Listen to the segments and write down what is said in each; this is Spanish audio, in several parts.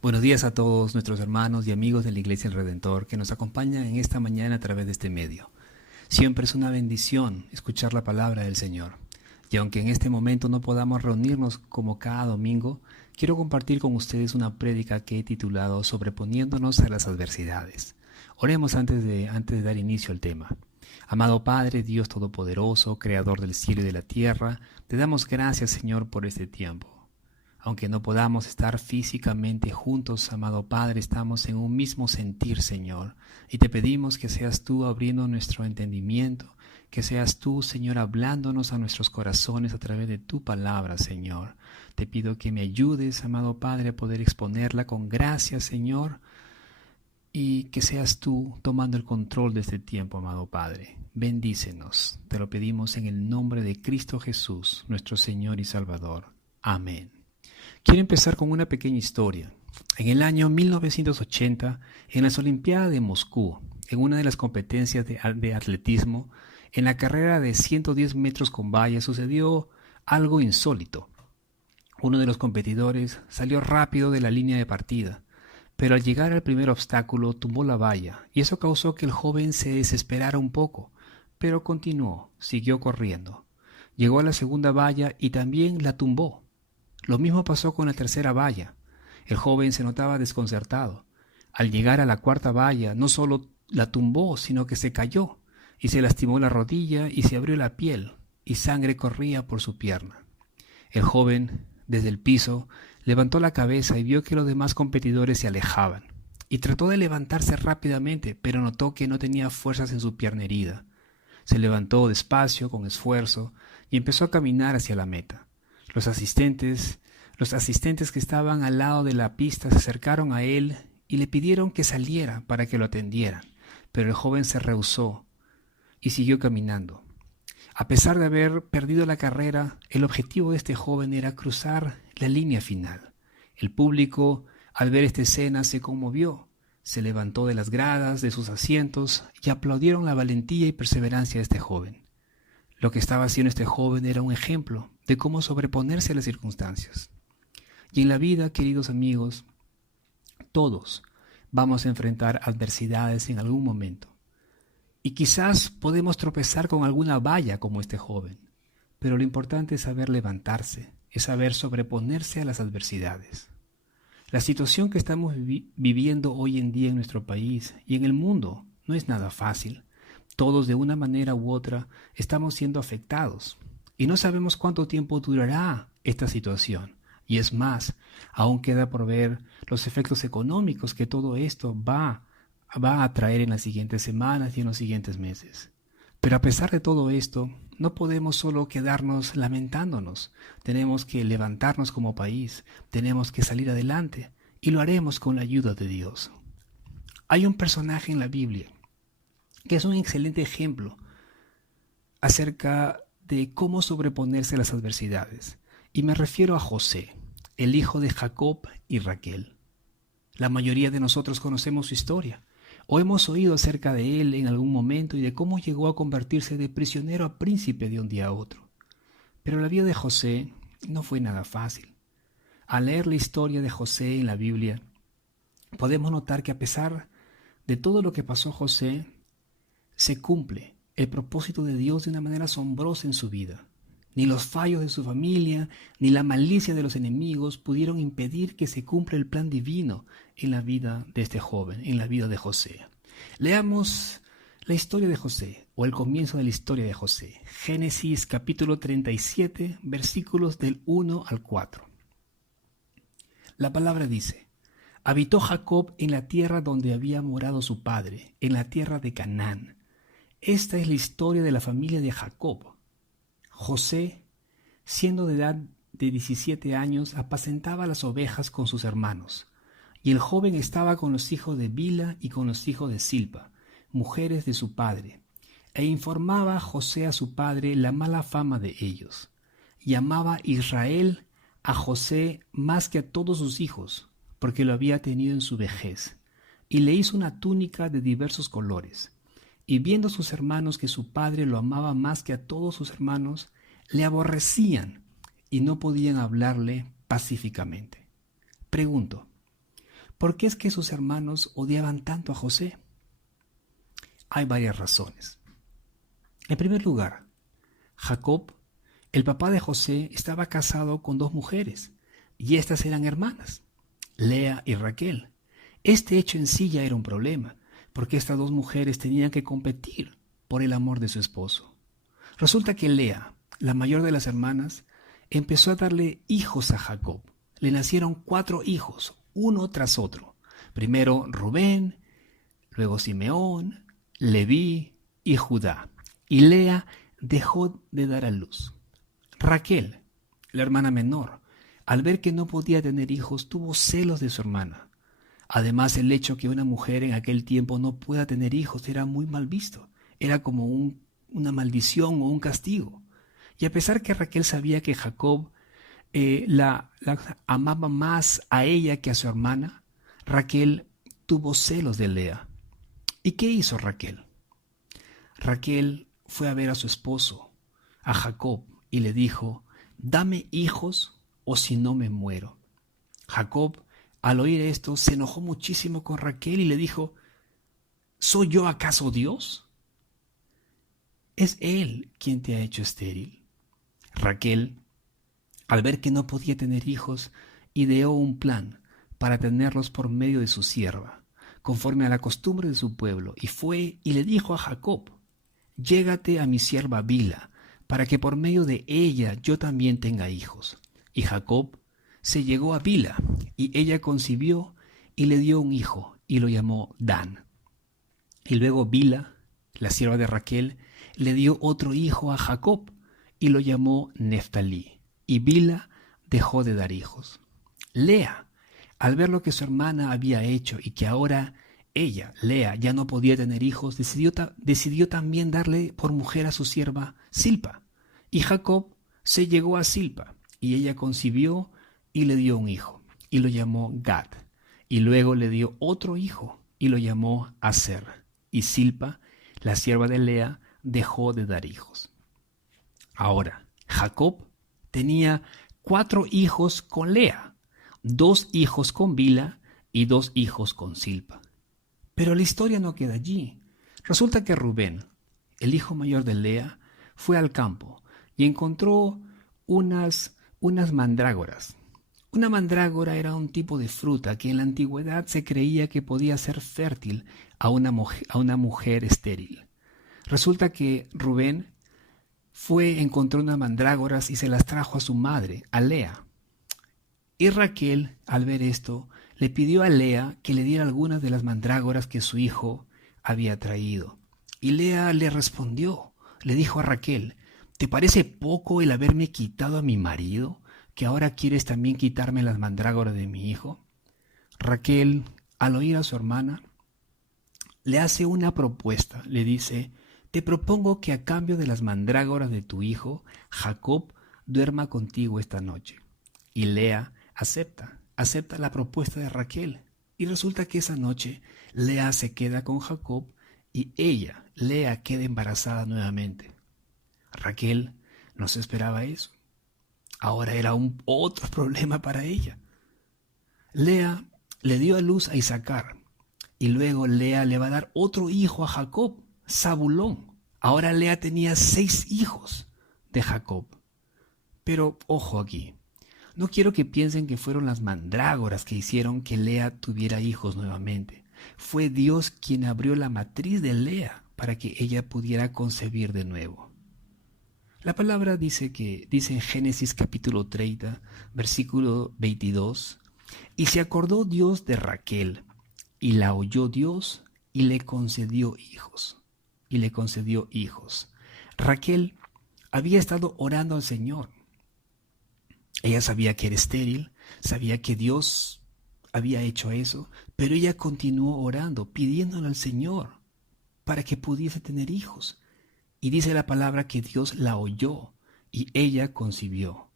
Buenos días a todos nuestros hermanos y amigos de la Iglesia del Redentor que nos acompañan en esta mañana a través de este medio. Siempre es una bendición escuchar la palabra del Señor. Y aunque en este momento no podamos reunirnos como cada domingo, quiero compartir con ustedes una prédica que he titulado Sobreponiéndonos a las adversidades. Oremos antes de dar inicio al tema. Amado Padre, Dios Todopoderoso, Creador del cielo y de la tierra, te damos gracias, Señor, por este tiempo. Aunque no podamos estar físicamente juntos, amado Padre, estamos en un mismo sentir, Señor. Y te pedimos que seas tú abriendo nuestro entendimiento, que seas tú, Señor, hablándonos a nuestros corazones a través de tu palabra, Señor. Te pido que me ayudes, amado Padre, a poder exponerla con gracia, Señor, y que seas tú tomando el control de este tiempo, amado Padre. Bendícenos. Te lo pedimos en el nombre de Cristo Jesús, nuestro Señor y Salvador. Amén. Quiero empezar con una pequeña historia. En el año 1980, en las Olimpiadas de Moscú, en una de las competencias de atletismo, en la carrera de 110 metros con valla sucedió algo insólito. Uno de los competidores salió rápido de la línea de partida, pero al llegar al primer obstáculo tumbó la valla y eso causó que el joven se desesperara un poco, pero continuó, siguió corriendo. Llegó a la segunda valla y también la tumbó. Lo mismo pasó con la tercera valla. El joven se notaba desconcertado. Al llegar a la cuarta valla, no solo la tumbó, sino que se cayó y se lastimó la rodilla y se abrió la piel y sangre corría por su pierna. El joven, desde el piso, levantó la cabeza y vio que los demás competidores se alejaban. Y trató de levantarse rápidamente, pero notó que no tenía fuerzas en su pierna herida. Se levantó despacio, con esfuerzo, y empezó a caminar hacia la meta. Los asistentes que estaban al lado de la pista se acercaron a él y le pidieron que saliera para que lo atendieran, pero el joven se rehusó y siguió caminando. A pesar de haber perdido la carrera, el objetivo de este joven era cruzar la línea final. El público, al ver esta escena, se conmovió, se levantó de las gradas, de sus asientos y aplaudieron la valentía y perseverancia de este joven. Lo que estaba haciendo este joven era un ejemplo de cómo sobreponerse a las circunstancias. Y en la vida, queridos amigos, todos vamos a enfrentar adversidades en algún momento. Y quizás podemos tropezar con alguna valla como este joven, pero lo importante es saber levantarse, es saber sobreponerse a las adversidades. La situación que estamos viviendo hoy en día en nuestro país y en el mundo no es nada fácil. Todos de una manera u otra estamos siendo afectados y no sabemos cuánto tiempo durará esta situación. Y es más, aún queda por ver los efectos económicos que todo esto va a traer en las siguientes semanas y en los siguientes meses. Pero a pesar de todo esto, no podemos solo quedarnos lamentándonos. Tenemos que levantarnos como país, tenemos que salir adelante y lo haremos con la ayuda de Dios. Hay un personaje en la Biblia que es un excelente ejemplo acerca de cómo sobreponerse a las adversidades. Y me refiero a José, el hijo de Jacob y Raquel. La mayoría de nosotros conocemos su historia, o hemos oído acerca de él en algún momento y de cómo llegó a convertirse de prisionero a príncipe de un día a otro. Pero la vida de José no fue nada fácil. Al leer la historia de José en la Biblia, podemos notar que a pesar de todo lo que pasó José, se cumple el propósito de Dios de una manera asombrosa en su vida. Ni los fallos de su familia, ni la malicia de los enemigos pudieron impedir que se cumpla el plan divino en la vida de este joven, en la vida de José. Leamos la historia de José, o el comienzo de la historia de José. Génesis capítulo 37, versículos del 1 al 4. La palabra dice: habitó Jacob en la tierra donde había morado su padre, en la tierra de Canaán. Esta es la historia de la familia de Jacob. José, siendo de edad de 17 años, apacentaba las ovejas con sus hermanos, y el joven estaba con los hijos de Bila y con los hijos de Silpa, mujeres de su padre, e informaba José a su padre la mala fama de ellos. Y amaba Israel a José más que a todos sus hijos, porque lo había tenido en su vejez, y le hizo una túnica de diversos colores. Y viendo sus hermanos que su padre lo amaba más que a todos sus hermanos, le aborrecían y no podían hablarle pacíficamente. Pregunto, ¿Por qué es que sus hermanos odiaban tanto a José? Hay varias razones. En primer lugar, Jacob, el papá de José, estaba casado con dos mujeres, y estas eran hermanas, Lea y Raquel. Este hecho en sí ya era un problema, porque estas dos mujeres tenían que competir por el amor de su esposo. Resulta que Lea, la mayor de las hermanas, empezó a darle hijos a Jacob. Le nacieron 4 hijos, uno tras otro. Primero Rubén, luego Simeón, Leví y Judá. Y Lea dejó de dar a luz. Raquel, la hermana menor, al ver que no podía tener hijos, tuvo celos de su hermana. Además, el hecho que una mujer en aquel tiempo no pueda tener hijos era muy mal visto. Era como una maldición o un castigo. Y a pesar que Raquel sabía que Jacob la amaba más a ella que a su hermana, Raquel tuvo celos de Lea. ¿Y qué hizo Raquel? Raquel fue a ver a su esposo, a Jacob, y le dijo: dame hijos o si no me muero. Jacob, al oír esto, se enojó muchísimo con Raquel y le dijo: ¿soy yo acaso Dios? ¿Es él quien te ha hecho estéril? Raquel, al ver que no podía tener hijos, ideó un plan para tenerlos por medio de su sierva, conforme a la costumbre de su pueblo, y fue y le dijo a Jacob: llégate a mi sierva Bila, para que por medio de ella yo también tenga hijos. Y Jacob se llegó a Bila, y ella concibió y le dio un hijo, y lo llamó Dan. Y luego Bila, la sierva de Raquel, le dio otro hijo a Jacob, y lo llamó Neftalí. Y Bila dejó de dar hijos. Lea, al ver lo que su hermana había hecho y que ahora ella, Lea, ya no podía tener hijos, decidió también darle por mujer a su sierva Silpa. Y Jacob se llegó a Silpa, y ella concibió y le dio un hijo, y lo llamó Gad. Y luego le dio otro hijo, y lo llamó Aser. Y Silpa, la sierva de Lea, dejó de dar hijos. Ahora, Jacob tenía 4 hijos con Lea, 2 hijos con Bila y 2 hijos con Silpa. Pero la historia no queda allí. Resulta que Rubén, el hijo mayor de Lea, fue al campo y encontró unas mandrágoras. Una mandrágora era un tipo de fruta que en la antigüedad se creía que podía ser fértil a una mujer estéril. Resulta que Rubén encontró unas mandrágoras y se las trajo a su madre, a Lea. Y Raquel, al ver esto, le pidió a Lea que le diera algunas de las mandrágoras que su hijo había traído. Y Lea le respondió, le dijo a Raquel: ¿te parece poco el haberme quitado a mi marido, que ahora quieres también quitarme las mandrágoras de mi hijo? Raquel, al oír a su hermana, le hace una propuesta. Le dice: te propongo que a cambio de las mandrágoras de tu hijo, Jacob duerma contigo esta noche. Y Lea acepta la propuesta de Raquel. Y resulta que esa noche Lea se queda con Jacob y ella, Lea, queda embarazada nuevamente. Raquel no se esperaba eso. Ahora era otro problema para ella. Lea le dio a luz a Isacar y luego Lea le va a dar otro hijo a Jacob, Zabulón. Ahora Lea tenía 6 hijos de Jacob. Pero ojo aquí, no quiero que piensen que fueron las mandrágoras que hicieron que Lea tuviera hijos nuevamente. Fue Dios quien abrió la matriz de Lea para que ella pudiera concebir de nuevo. La palabra dice en Génesis capítulo 30, versículo 22, y se acordó Dios de Raquel, y la oyó Dios, y le concedió hijos. Raquel había estado orando al Señor. Ella sabía que era estéril, sabía que Dios había hecho eso, pero ella continuó orando, pidiéndole al Señor para que pudiese tener hijos. Y dice la palabra que Dios la oyó y ella concibió.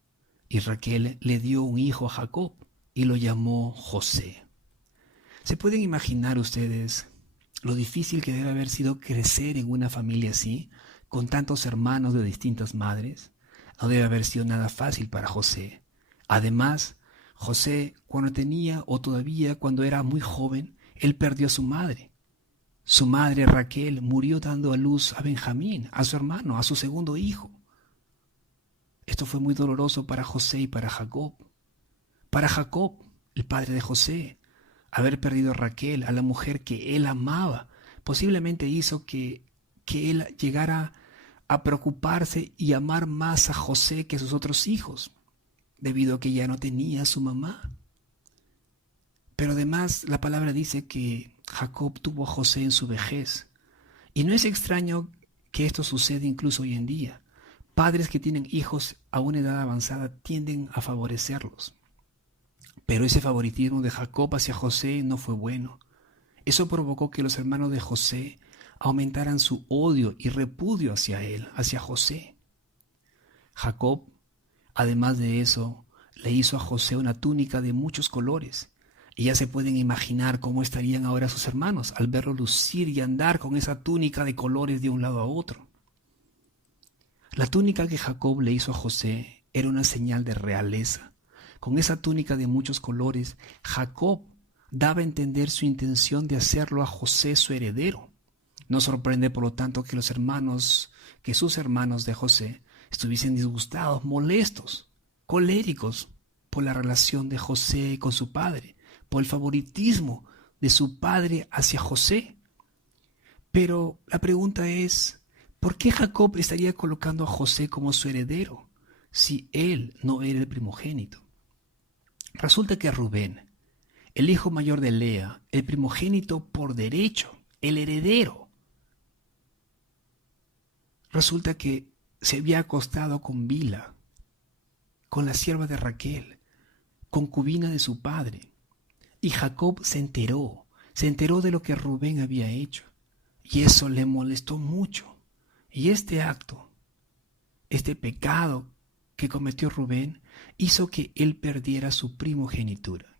Y Raquel le dio un hijo a Jacob y lo llamó José. ¿Se pueden imaginar ustedes lo difícil que debe haber sido crecer en una familia así, con tantos hermanos de distintas madres? No debe haber sido nada fácil para José. Además, José, cuando tenía o todavía cuando era muy joven, él perdió a su madre. Su madre Raquel murió dando a luz a Benjamín, a su hermano, a su segundo hijo. Esto fue muy doloroso para José y para Jacob. Para Jacob, el padre de José, haber perdido a Raquel, a la mujer que él amaba, posiblemente hizo que él llegara a preocuparse y amar más a José que a sus otros hijos, debido a que ya no tenía a su mamá. Pero además la palabra dice que Jacob tuvo a José en su vejez. Y no es extraño que esto suceda incluso hoy en día. Padres que tienen hijos a una edad avanzada tienden a favorecerlos. Pero ese favoritismo de Jacob hacia José no fue bueno. Eso provocó que los hermanos de José aumentaran su odio y repudio hacia él, hacia José. Jacob, además de eso, le hizo a José una túnica de muchos colores. Y ya se pueden imaginar cómo estarían ahora sus hermanos al verlo lucir y andar con esa túnica de colores de un lado a otro. La túnica que Jacob le hizo a José era una señal de realeza. Con esa túnica de muchos colores, Jacob daba a entender su intención de hacerlo a José su heredero. No sorprende, por lo tanto, que sus hermanos de José estuviesen disgustados, molestos, coléricos por la relación de José con su padre, por el favoritismo de su padre hacia José. Pero la pregunta es, ¿por qué Jacob estaría colocando a José como su heredero si él no era el primogénito? Resulta que Rubén, el hijo mayor de Lea, el primogénito por derecho, el heredero, resulta que se había acostado con Bila, con la sierva de Raquel, concubina de su padre. Y Jacob se enteró de lo que Rubén había hecho. Y eso le molestó mucho. Y este acto, este pecado que cometió Rubén, hizo que él perdiera su primogenitura.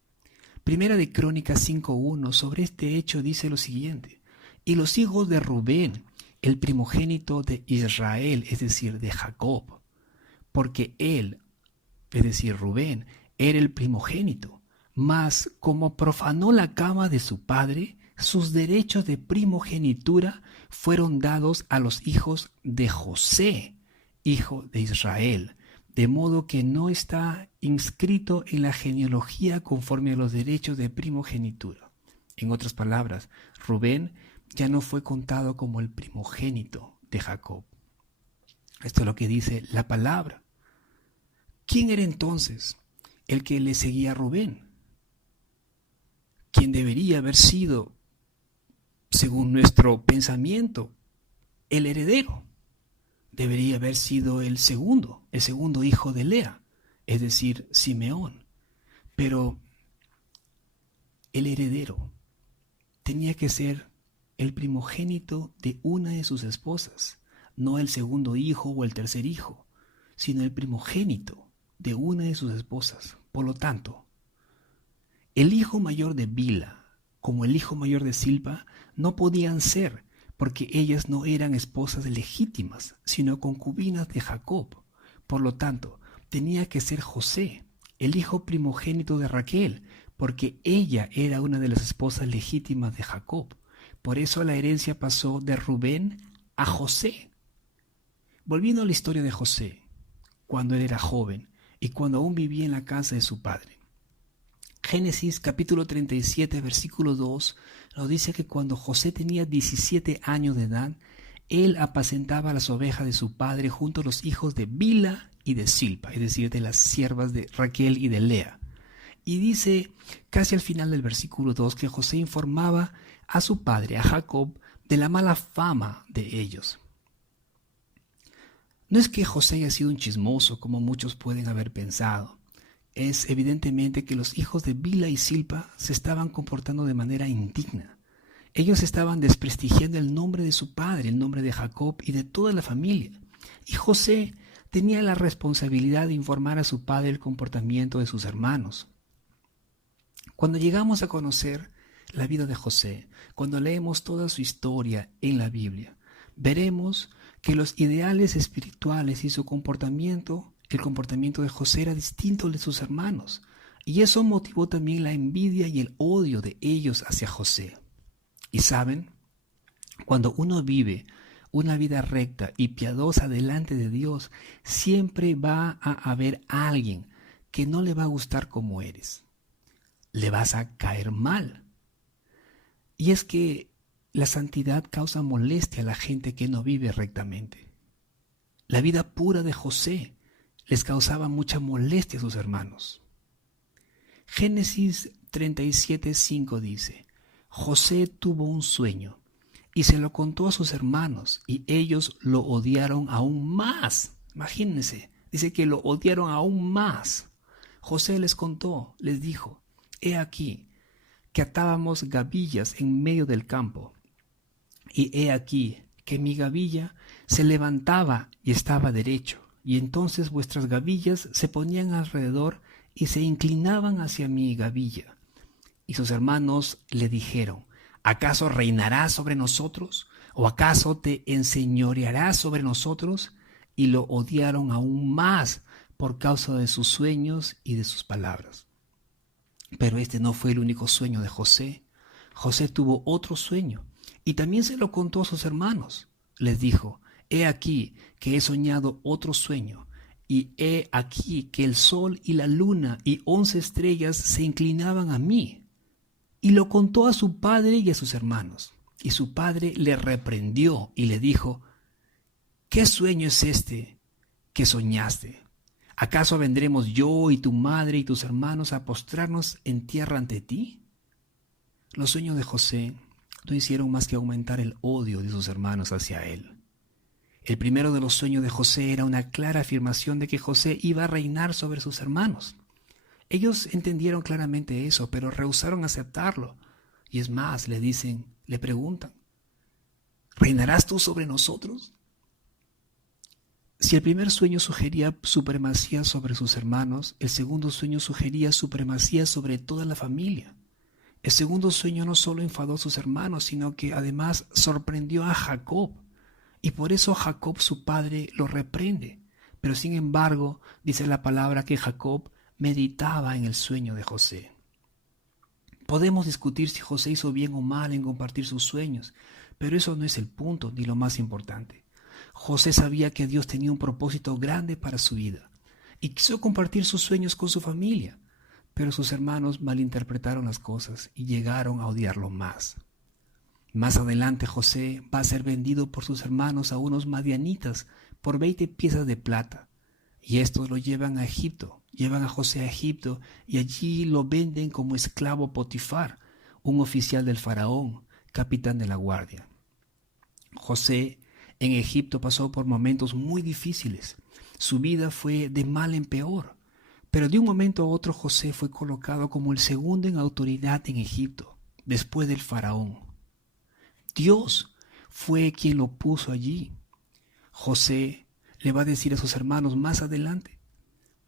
Primera de Crónicas 5:1 sobre este hecho dice lo siguiente: y los hijos de Rubén, el primogénito de Israel, es decir, de Jacob, porque él, es decir, Rubén, era el primogénito, mas como profanó la cama de su padre, sus derechos de primogenitura fueron dados a los hijos de José, hijo de Israel, de modo que no está inscrito en la genealogía conforme a los derechos de primogenitura. En otras palabras, Rubén ya no fue contado como el primogénito de Jacob. Esto es lo que dice la palabra. ¿Quién era entonces el que le seguía a Rubén? ¿Quién debería haber sido, según nuestro pensamiento, el heredero? Debería haber sido el segundo hijo de Lea, es decir, Simeón. Pero el heredero tenía que ser el primogénito de una de sus esposas, no el segundo hijo o el tercer hijo, sino el primogénito de una de sus esposas. Por lo tanto, el hijo mayor de Bila como el hijo mayor de Silpa no podían ser, porque ellas no eran esposas legítimas, sino concubinas de Jacob. Por lo tanto, tenía que ser José, el hijo primogénito de Raquel, porque ella era una de las esposas legítimas de Jacob. Por eso la herencia pasó de Rubén a José. Volviendo a la historia de José, cuando él era joven y cuando aún vivía en la casa de su padre. Génesis capítulo 37, versículo 2, nos dice que cuando José tenía 17 años de edad, él apacentaba las ovejas de su padre junto a los hijos de Bila y de Silpa, es decir, de las siervas de Raquel y de Lea. Y dice casi al final del versículo 2 que José informaba a su padre, a Jacob, de la mala fama de ellos. No es que José haya sido un chismoso, como muchos pueden haber pensado. Es evidentemente que los hijos de Bila y Silpa se estaban comportando de manera indigna. Ellos estaban desprestigiando el nombre de su padre, el nombre de Jacob y de toda la familia. Y José tenía la responsabilidad de informar a su padre el comportamiento de sus hermanos. Cuando llegamos a conocer la vida de José, cuando leemos toda su historia en la Biblia, veremos que los ideales espirituales y su comportamiento, el comportamiento de José era distinto al de sus hermanos. Y eso motivó también la envidia y el odio de ellos hacia José. Y saben, cuando uno vive una vida recta y piadosa delante de Dios, siempre va a haber alguien que no le va a gustar como eres. Le vas a caer mal. Y es que la santidad causa molestia a la gente que no vive rectamente. La vida pura de José les causaba mucha molestia a sus hermanos. Génesis 37:5 dice: José tuvo un sueño y se lo contó a sus hermanos y ellos lo odiaron aún más. Imagínense, dice que lo odiaron aún más. José les contó, les dijo: he aquí que atábamos gavillas en medio del campo, y he aquí que mi gavilla se levantaba y estaba derecho, y entonces vuestras gavillas se ponían alrededor y se inclinaban hacia mi gavilla. Y sus hermanos le dijeron: ¿acaso reinarás sobre nosotros? ¿O acaso te enseñorearás sobre nosotros? Y lo odiaron aún más por causa de sus sueños y de sus palabras. Pero este no fue el único sueño de José. José tuvo otro sueño y también se lo contó a sus hermanos. Les dijo: he aquí que he soñado otro sueño, y he aquí que el sol y la luna y 11 estrellas se inclinaban a mí. Y lo contó a su padre y a sus hermanos. Y su padre le reprendió y le dijo: ¿qué sueño es este que soñaste? ¿Acaso vendremos yo y tu madre y tus hermanos a postrarnos en tierra ante ti? Los sueños de José no hicieron más que aumentar el odio de sus hermanos hacia él. El primero de los sueños de José era una clara afirmación de que José iba a reinar sobre sus hermanos. Ellos entendieron claramente eso, pero rehusaron aceptarlo. Y es más, le preguntan: ¿reinarás tú sobre nosotros? Si el primer sueño sugería supremacía sobre sus hermanos, el segundo sueño sugería supremacía sobre toda la familia. El segundo sueño no solo enfadó a sus hermanos, sino que además sorprendió a Jacob. Y por eso Jacob, su padre, lo reprende. Pero sin embargo, dice la palabra que Jacob meditaba en el sueño de José. Podemos discutir si José hizo bien o mal en compartir sus sueños, pero eso no es el punto ni lo más importante. José sabía que Dios tenía un propósito grande para su vida y quiso compartir sus sueños con su familia, pero sus hermanos malinterpretaron las cosas y llegaron a odiarlo más. Más adelante José va a ser vendido por sus hermanos a unos madianitas por 20 piezas de plata, y estos lo llevan a Egipto, llevan a José a Egipto y allí lo venden como esclavo Potifar, un oficial del faraón, capitán de la guardia. José en Egipto pasó por momentos muy difíciles. Su vida fue de mal en peor. Pero de un momento a otro José fue colocado como el segundo en autoridad en Egipto, después del faraón. Dios fue quien lo puso allí. José le va a decir a sus hermanos más adelante: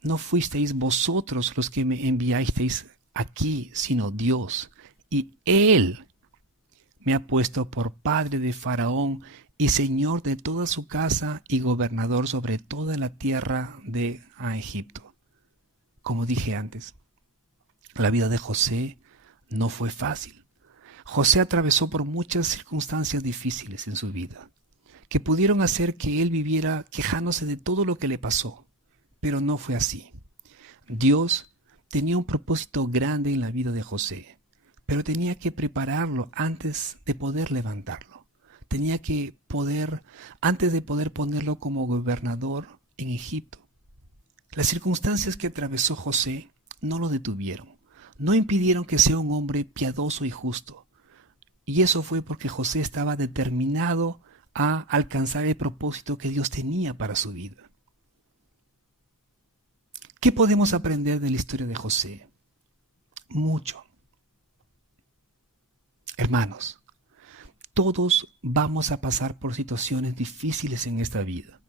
no fuisteis vosotros los que me enviasteis aquí, sino Dios. Y Él me ha puesto por padre de Faraón y señor de toda su casa y gobernador sobre toda la tierra de Egipto. Como dije antes, la vida de José no fue fácil. José atravesó por muchas circunstancias difíciles en su vida, que pudieron hacer que él viviera quejándose de todo lo que le pasó, pero no fue así. Dios tenía un propósito grande en la vida de José, pero tenía que prepararlo antes de poder levantarlo. Tenía que antes de poder ponerlo como gobernador en Egipto. Las circunstancias que atravesó José no lo detuvieron, no impidieron que sea un hombre piadoso y justo. Y eso fue porque José estaba determinado a alcanzar el propósito que Dios tenía para su vida. ¿Qué podemos aprender de la historia de José? Mucho. Hermanos, todos vamos a pasar por situaciones difíciles en esta vida,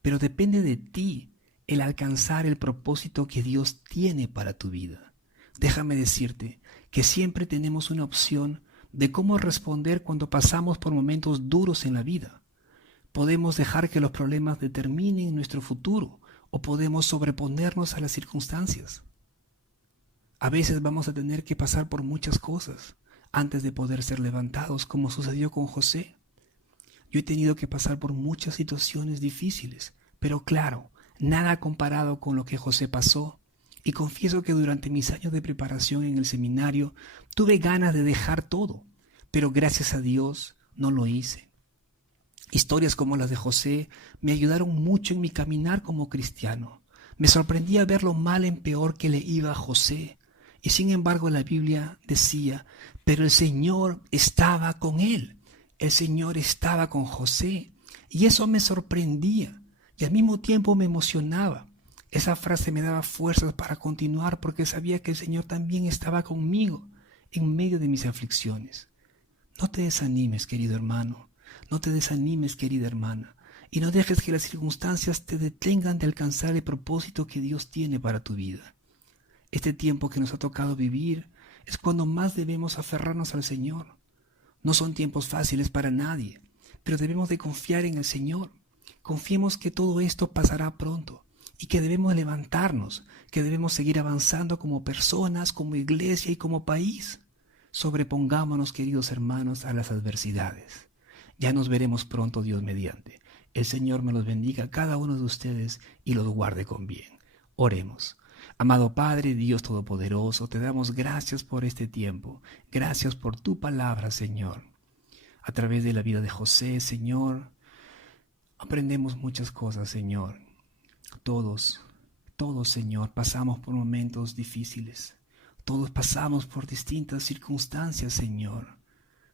pero depende de ti el alcanzar el propósito que Dios tiene para tu vida. Déjame decirte que siempre tenemos una opción de cómo responder cuando pasamos por momentos duros en la vida. Podemos dejar que los problemas determinen nuestro futuro o podemos sobreponernos a las circunstancias. A veces vamos a tener que pasar por muchas cosas antes de poder ser levantados, como sucedió con José. Yo he tenido que pasar por muchas situaciones difíciles, pero claro, nada comparado con lo que José pasó. Y confieso que durante mis años de preparación en el seminario tuve ganas de dejar todo, pero gracias a Dios no lo hice. Historias como las de José me ayudaron mucho en mi caminar como cristiano. Me sorprendía ver lo mal en peor que le iba a José. Y sin embargo la Biblia decía, pero el Señor estaba con él. El Señor estaba con José. Y eso me sorprendía y al mismo tiempo me emocionaba. Esa frase me daba fuerzas para continuar porque sabía que el Señor también estaba conmigo en medio de mis aflicciones. No te desanimes, querido hermano. No te desanimes, querida hermana. Y no dejes que las circunstancias te detengan de alcanzar el propósito que Dios tiene para tu vida. Este tiempo que nos ha tocado vivir es cuando más debemos aferrarnos al Señor. No son tiempos fáciles para nadie, pero debemos de confiar en el Señor. Confiemos que todo esto pasará pronto y que debemos levantarnos, que debemos seguir avanzando como personas, como iglesia y como país. Sobrepongámonos, queridos hermanos, a las adversidades. Ya nos veremos pronto, Dios mediante. El Señor me los bendiga a cada uno de ustedes y los guarde con bien. Oremos. Amado Padre, Dios Todopoderoso, te damos gracias por este tiempo. Gracias por tu palabra, Señor. A través de la vida de José, Señor, aprendemos muchas cosas, Señor. Todos, Señor, pasamos por momentos difíciles. Todos pasamos por distintas circunstancias, Señor,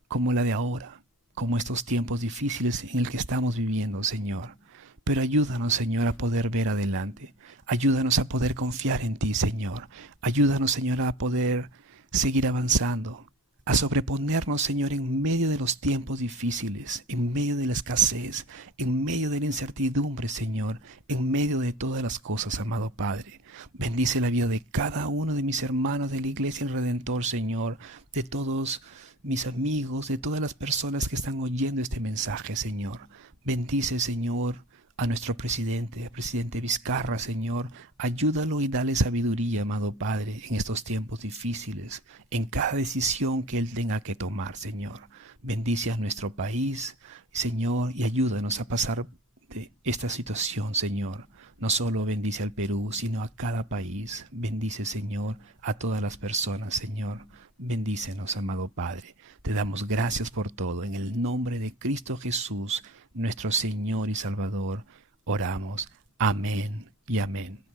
como la de ahora, como estos tiempos difíciles en el que estamos viviendo, Señor. Pero ayúdanos, Señor, a poder ver adelante. Ayúdanos a poder confiar en ti, Señor. Ayúdanos, Señor, a poder seguir avanzando, a sobreponernos, Señor, en medio de los tiempos difíciles, en medio de la escasez, en medio de la incertidumbre, Señor, en medio de todas las cosas, amado Padre. Bendice la vida de cada uno de mis hermanos de la Iglesia El Redentor, Señor, de todos mis amigos, de todas las personas que están oyendo este mensaje, Señor. Bendice, Señor, a nuestro presidente, al presidente Vizcarra, Señor. Ayúdalo y dale sabiduría, amado Padre, en estos tiempos difíciles, en cada decisión que él tenga que tomar, Señor. Bendice a nuestro país, Señor, y ayúdanos a pasar de esta situación, Señor. No solo bendice al Perú, sino a cada país. Bendice, Señor, a todas las personas, Señor. Bendícenos, amado Padre. Te damos gracias por todo. En el nombre de Cristo Jesús, nuestro Señor y Salvador, oramos. Amén y amén.